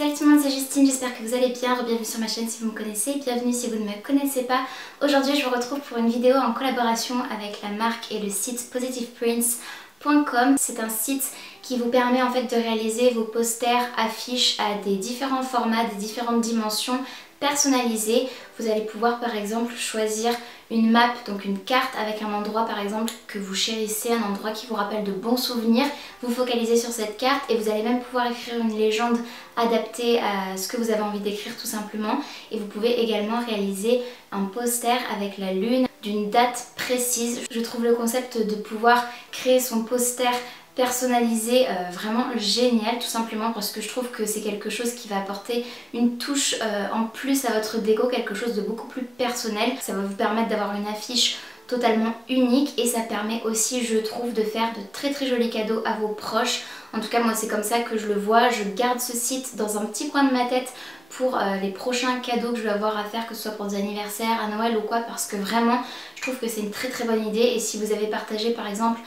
Salut tout le monde, c'est Justine, j'espère que vous allez bien, bienvenue sur ma chaîne si vous me connaissez, bienvenue si vous ne me connaissez pas. Aujourd'hui je vous retrouve pour une vidéo en collaboration avec la marque et le site positiveprints.com. C'est un site qui vous permet en fait de réaliser vos posters, affiches à des différents formats, des différentes dimensions personnalisées. Vous allez pouvoir par exemple choisir une map, donc une carte avec un endroit par exemple que vous chérissez, un endroit qui vous rappelle de bons souvenirs. Vous focalisez sur cette carte et vous allez même pouvoir écrire une légende adaptée à ce que vous avez envie d'écrire tout simplement. Et vous pouvez également réaliser un poster avec la lune d'une date précise. Je trouve le concept de pouvoir créer son poster personnalisé vraiment génial, tout simplement parce que je trouve que c'est quelque chose qui va apporter une touche en plus à votre déco, quelque chose de beaucoup plus personnel. Ça va vous permettre d'avoir une affiche totalement unique et ça permet aussi, je trouve, de faire de très très jolis cadeaux à vos proches. En tout cas moi c'est comme ça que je le vois. Je garde ce site dans un petit coin de ma tête pour les prochains cadeaux que je vais avoir à faire, que ce soit pour des anniversaires, à Noël ou quoi, parce que vraiment je trouve que c'est une très très bonne idée. Et si vous avez partagé par exemple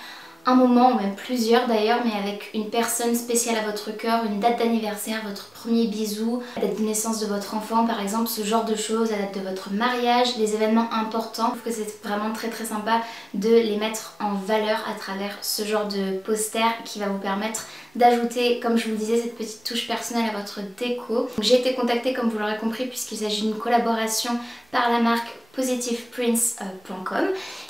un moment ou même plusieurs d'ailleurs, mais avec une personne spéciale à votre cœur, une date d'anniversaire, votre premier bisou, la date de naissance de votre enfant par exemple, ce genre de choses, la date de votre mariage, les événements importants. Je trouve que c'est vraiment très très sympa de les mettre en valeur à travers ce genre de poster qui va vous permettre d'ajouter, comme je vous le disais, cette petite touche personnelle à votre déco. J'ai été contactée, comme vous l'aurez compris, puisqu'il s'agit d'une collaboration par la marque positiveprints.com.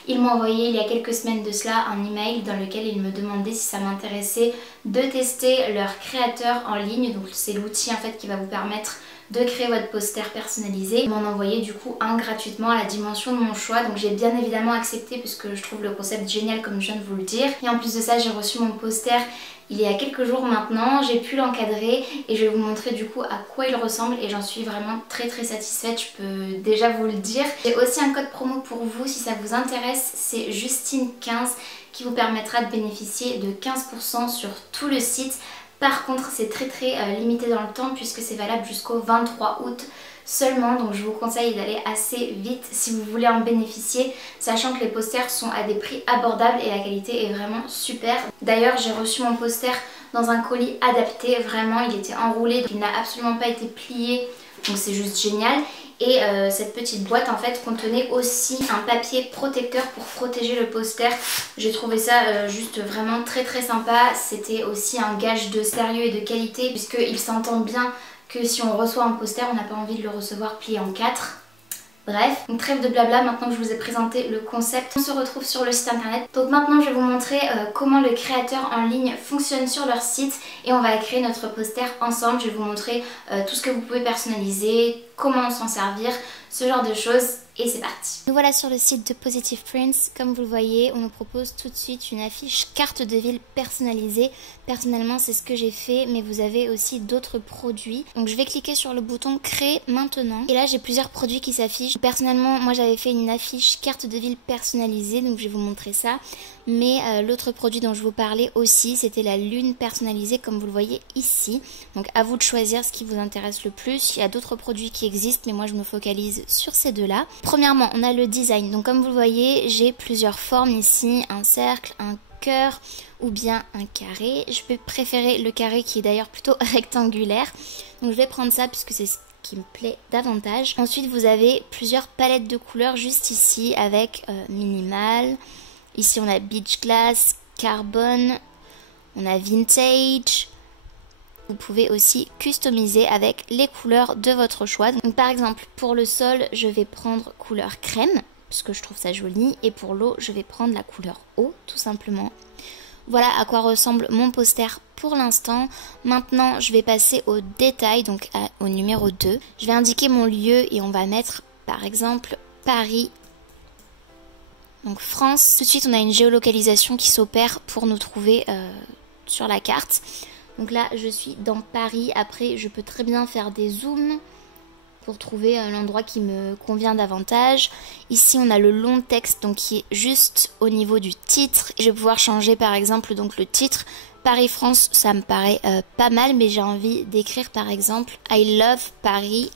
Ils m'ont envoyé il y a quelques semaines de cela un email dans lequel ils me demandaient si ça m'intéressait de tester leur créateur en ligne. Donc c'est l'outil en fait qui va vous permettre de créer votre poster personnalisé. Ils m'en ont envoyé du coup un gratuitement à la dimension de mon choix, donc j'ai bien évidemment accepté puisque je trouve le concept génial comme je viens de vous le dire. Et en plus de ça, j'ai reçu mon poster il y a quelques jours maintenant, j'ai pu l'encadrer et je vais vous montrer du coup à quoi il ressemble et j'en suis vraiment très très satisfaite, je peux déjà vous le dire. J'ai aussi un code promo pour vous si ça vous intéresse, c'est Justine15 qui vous permettra de bénéficier de 15% sur tout le site. Par contre c'est très très limité dans le temps puisque c'est valable jusqu'au 23 août seulement, donc je vous conseille d'aller assez vite si vous voulez en bénéficier, sachant que les posters sont à des prix abordables et la qualité est vraiment super. D'ailleurs j'ai reçu mon poster dans un colis adapté, vraiment il était enroulé, donc il n'a absolument pas été plié, donc c'est juste génial. Et cette petite boîte en fait contenait aussi un papier protecteur pour protéger le poster. J'ai trouvé ça juste vraiment très très sympa. C'était aussi un gage de sérieux et de qualité puisqu'il s'entend bien que si on reçoit un poster, on n'a pas envie de le recevoir plié en 4. Bref, une trêve de blabla, maintenant que je vous ai présenté le concept, on se retrouve sur le site internet. Donc maintenant je vais vous montrer comment le créateur en ligne fonctionne sur leur site et on va créer notre poster ensemble. Je vais vous montrer tout ce que vous pouvez personnaliser, comment s'en servir, ce genre de choses. Et c'est parti. Nous voilà sur le site de Positive Prints. Comme vous le voyez, on nous propose tout de suite une affiche carte de ville personnalisée. Personnellement, c'est ce que j'ai fait, mais vous avez aussi d'autres produits. Donc je vais cliquer sur le bouton créer maintenant. Et là, j'ai plusieurs produits qui s'affichent. Personnellement, moi j'avais fait une affiche carte de ville personnalisée, donc je vais vous montrer ça. Mais l'autre produit dont je vous parlais aussi, c'était la lune personnalisée comme vous le voyez ici. Donc à vous de choisir ce qui vous intéresse le plus. Il y a d'autres produits qui existent, mais moi je me focalise sur ces deux-là. Premièrement, on a le design. Donc comme vous le voyez, j'ai plusieurs formes ici, un cercle, un cœur ou bien un carré. Je peux préférer le carré qui est d'ailleurs plutôt rectangulaire. Donc je vais prendre ça puisque c'est ce qui me plaît davantage. Ensuite, vous avez plusieurs palettes de couleurs juste ici avec minimal. Ici, on a beach glass, carbone, on a vintage. Vous pouvez aussi customiser avec les couleurs de votre choix. Donc, par exemple, pour le sol, je vais prendre couleur crème, puisque je trouve ça joli. Et pour l'eau, je vais prendre la couleur eau, tout simplement. Voilà à quoi ressemble mon poster pour l'instant. Maintenant, je vais passer au détail, donc au numéro 2. Je vais indiquer mon lieu et on va mettre, par exemple, Paris. Donc France, tout de suite on a une géolocalisation qui s'opère pour nous trouver sur la carte. Donc là je suis dans Paris, après je peux très bien faire des zooms pour trouver l'endroit qui me convient davantage. Ici on a le long texte donc qui est juste au niveau du titre. Je vais pouvoir changer par exemple donc le titre. Paris-France, ça me paraît pas mal, mais j'ai envie d'écrire par exemple I love Paris.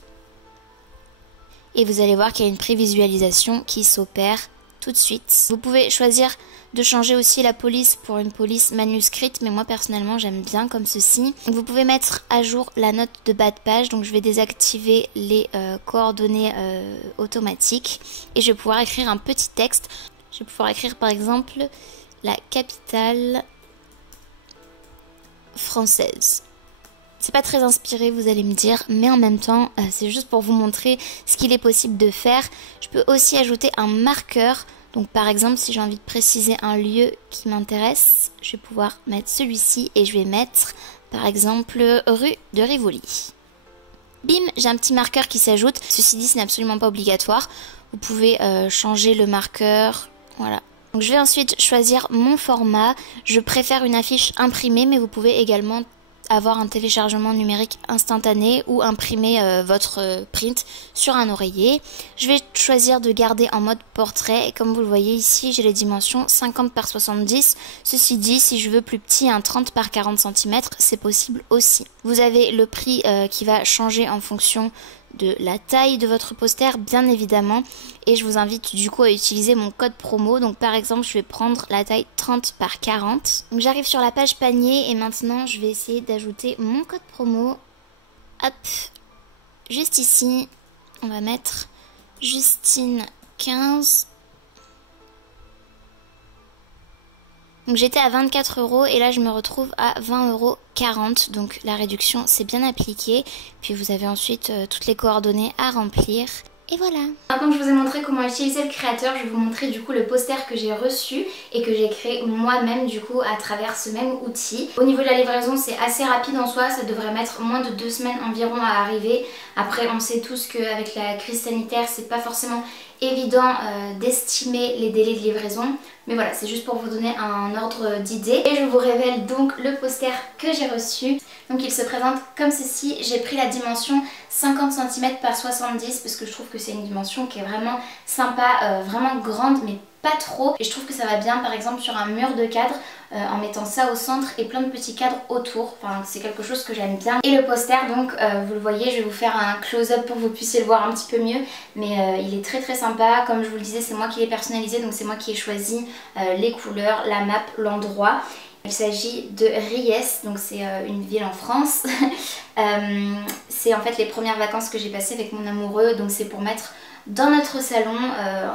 Et vous allez voir qu'il y a une prévisualisation qui s'opère tout de suite. Vous pouvez choisir de changer aussi la police pour une police manuscrite, mais moi personnellement j'aime bien comme ceci. Donc vous pouvez mettre à jour la note de bas de page, donc je vais désactiver les coordonnées automatiques et je vais pouvoir écrire un petit texte. Je vais pouvoir écrire par exemple la capitale française. C'est pas très inspiré, vous allez me dire, mais en même temps, c'est juste pour vous montrer ce qu'il est possible de faire. Je peux aussi ajouter un marqueur. Donc par exemple, si j'ai envie de préciser un lieu qui m'intéresse, je vais pouvoir mettre celui-ci et je vais mettre par exemple rue de Rivoli. Bim, j'ai un petit marqueur qui s'ajoute. Ceci dit, ce n'est absolument pas obligatoire. Vous pouvez changer le marqueur, voilà. Donc je vais ensuite choisir mon format. Je préfère une affiche imprimée, mais vous pouvez également avoir un téléchargement numérique instantané ou imprimer votre print sur un oreiller. Je vais choisir de garder en mode portrait et comme vous le voyez ici, j'ai les dimensions 50 par 70. Ceci dit, si je veux plus petit, un 30 par 40 cm, c'est possible aussi. Vous avez le prix qui va changer en fonction de la taille de votre poster bien évidemment, et je vous invite du coup à utiliser mon code promo. Donc par exemple je vais prendre la taille 30 par 40. Donc j'arrive sur la page panier et maintenant je vais essayer d'ajouter mon code promo. Hop, juste ici on va mettre Justine 15. Donc j'étais à 24 € et là je me retrouve à 20,40 €. Donc la réduction c'est bien appliqué. Puis vous avez ensuite toutes les coordonnées à remplir. Et voilà. Maintenant que je vous ai montré comment utiliser le créateur, je vais vous montrer du coup le poster que j'ai reçu et que j'ai créé moi-même du coup à travers ce même outil. Au niveau de la livraison, c'est assez rapide en soi, ça devrait mettre moins de 2 semaines environ à arriver. Après on sait tous qu'avec la crise sanitaire, c'est pas forcément évident d'estimer les délais de livraison. Mais voilà, c'est juste pour vous donner un ordre d'idée. Et je vous révèle donc le poster que j'ai reçu. Donc il se présente comme ceci. J'ai pris la dimension 50 cm par 70 parce que je trouve que c'est une dimension qui est vraiment sympa, vraiment grande mais pas trop. Et je trouve que ça va bien par exemple sur un mur de cadre en mettant ça au centre et plein de petits cadres autour. Enfin c'est quelque chose que j'aime bien. Et le poster donc vous le voyez, je vais vous faire un close-up pour que vous puissiez le voir un petit peu mieux. Mais il est très très sympa. Comme je vous le disais, c'est moi qui l'ai personnalisé, donc c'est moi qui ai choisi les couleurs, la map, l'endroit. Il s'agit de Riès, donc c'est une ville en France. C'est en fait les premières vacances que j'ai passées avec mon amoureux, donc c'est pour mettre dans notre salon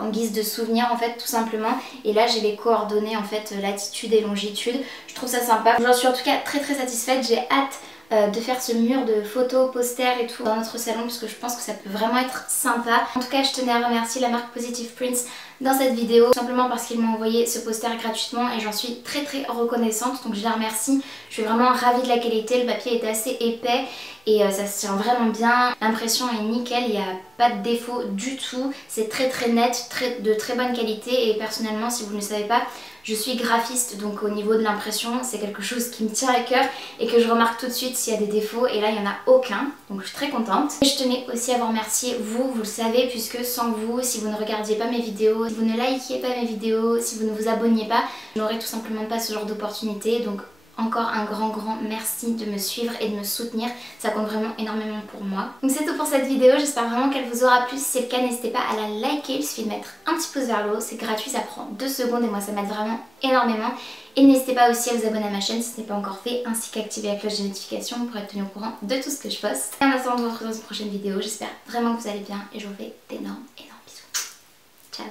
en guise de souvenir en fait tout simplement. Et là j'ai les coordonnées en fait latitude et longitude. Je trouve ça sympa. J'en suis en tout cas très très satisfaite. J'ai hâte de faire ce mur de photos, posters et tout dans notre salon parce que je pense que ça peut vraiment être sympa. En tout cas je tenais à remercier la marque Positive Prints dans cette vidéo, tout simplement parce qu'ils m'ont envoyé ce poster gratuitement et j'en suis très très reconnaissante, donc je les remercie. Je suis vraiment ravie de la qualité, le papier était assez épais et ça se tient vraiment bien. L'impression est nickel, il n'y a pas de défaut du tout, c'est très très net, de très bonne qualité. Et personnellement, si vous ne le savez pas, je suis graphiste, donc au niveau de l'impression c'est quelque chose qui me tient à cœur et que je remarque tout de suite s'il y a des défauts, et là il n'y en a aucun, donc je suis très contente. Et je tenais aussi à vous remercier vous le savez, puisque sans vous, si vous ne regardiez pas mes vidéos, si vous ne likiez pas mes vidéos, si vous ne vous abonniez pas, je n'aurais tout simplement pas ce genre d'opportunité. Donc encore un grand merci de me suivre et de me soutenir, ça compte vraiment énormément pour moi. Donc c'est tout pour cette vidéo, j'espère vraiment qu'elle vous aura plu. Si c'est le cas, n'hésitez pas à la liker, il suffit de mettre un petit pouce vers le haut, c'est gratuit, ça prend 2 secondes et moi ça m'aide vraiment énormément. Et n'hésitez pas aussi à vous abonner à ma chaîne si ce n'est pas encore fait, ainsi qu'à activer la cloche de notification pour être tenu au courant de tout ce que je poste. Et en attendant de vous retrouver dans une prochaine vidéo, j'espère vraiment que vous allez bien et je vous fais d'énormes bisous. Ciao.